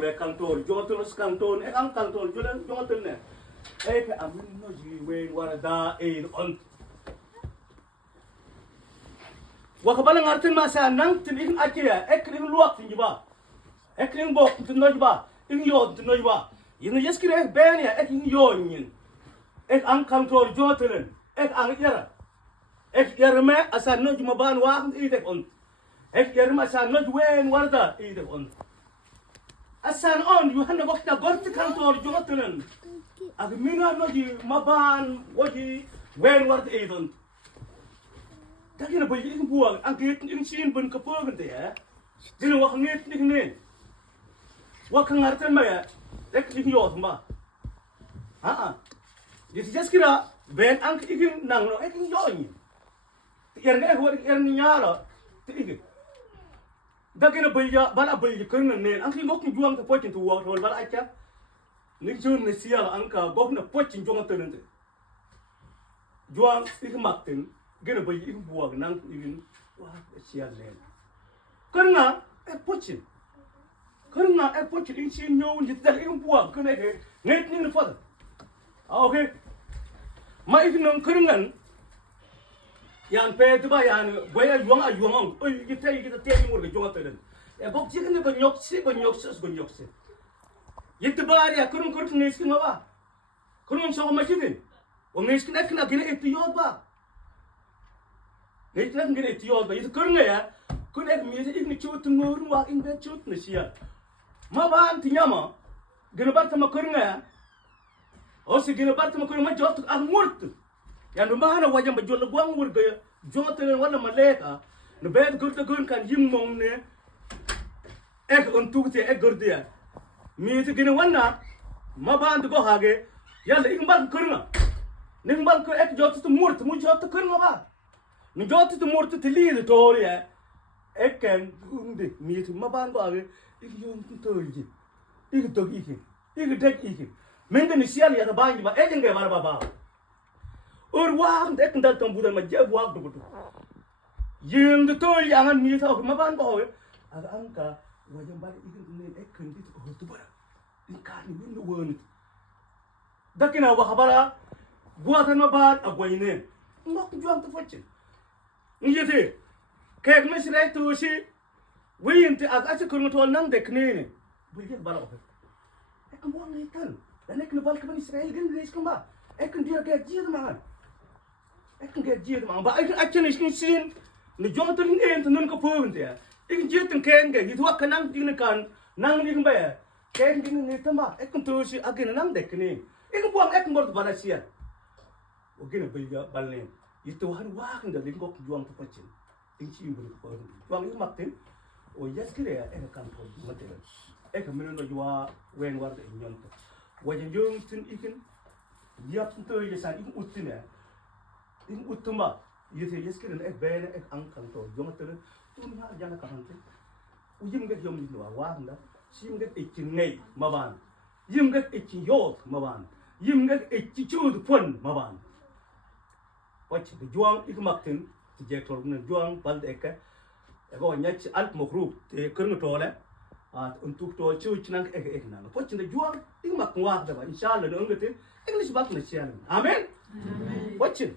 le kantor jotul kantor ang kantor julan jotul ne pe amin no ji we warada on wakabalang artin masa nang tin akia ekring luak tin ba ekring bok tin no ba ing yo tin no ba yin yeskire ben ya eking yo yin ek ang kantor jotul ek ang yara ek yarme asa no juma ban wa ide on ek yarme asa no wen warda ide on asan on you handa wakta gorti kantor jotulen ag mina no ji maban woji wen wart edon takina boy in buang ang git in sin bun kapogen de ya dinu wak ngit nikne wak ngarten ma ya ek dik yot ma dit jaskira ben ang igin nang no ek yoy yer ga ho yer ni nyalo tig dagina bayya bala bayya kurna ne an ki ngok juang ta pochin tu wa tol bala acha ni jun ne sial an ka gok na pochin juang ta nende juang ik maktin gina bayya ik buang nang igin wa sial ne kurna e pochin in sin nyon dit dag ik buang kurna ke net ni ne fa okay ma igin nang kurnan yan pe tu ba yan boya yuang oi kita te mur ke jonga teden e bok jigen ne banyok se yit ba ya kurun nes ki ma ba kurun so ma kidin o nes ki nak na gine etiyod ba nes nak gine etiyod ba yit kurun ya kun ek mi te igni chut ngur wa in be chut ne sia ma ba anti nyama gine barta ma kurun ya o si gine barta ma kurun ma jot ak murt yan rumahana wajang bajol guang wurga joten wala maleka no bet gurta gun kan yim mong ne ek on tukte ek gurdia mi te gine wanna maband go hage yalla ingban kurna ningban ko ek jot tu murt mu jot kurna ba ni jot tu murt te li de toria ek kan unde mi te maband go hage ik yon tu toji ik dog ik dek menga ni sial ya ta bangi ba ek nge mara baba or wang dek ndal tom budan ma jeb wag dugu yeng de toy angan mi ta ko maban ko aga anka wajam bal igin ne ek kan dit ko to bara in ka ni min won dakina wa khabara buatan maban agwayne ngok juang to facin ngiyete kek mesre to si wiyinte ag acha kurun to nang dek ne bu jek bala ko ek mo ngi tan dan ek no bal ka Israel gen res ko ba ek ndir ke jied mangan ek nge jied ma ba ek achen is sin ni jonto ni en nun ko pogen te ik jied ten ken ge hitu kanang ding kan nang ni ba ken ding ni tama ek to si agin nang dek ni ik buang ek mor bala sia o gina bilga balne itu han wa kan da lingo juang to pacin in ci imbul ko juang ik makten o yaskire ya ek kan ko matela ek menen no jwa wen war de nyonto wajen jong tin ikin yap to ye san ik utine in utuma yete yeskiren ek bene ek an kanto jongatele tun ha jana kahante ujim get yom ni wa handa sim get ikin nei maban yim get ikin yot maban yim get ikki chud pon maban wach de juang ik maktin ti je tor ne juang bal ek go nyach alp mokhrub te kurnu tole at untuk to chuch nang ek nang poch de juang ik mak wa da inshallah no ngate english bak ne sian amen amen wachin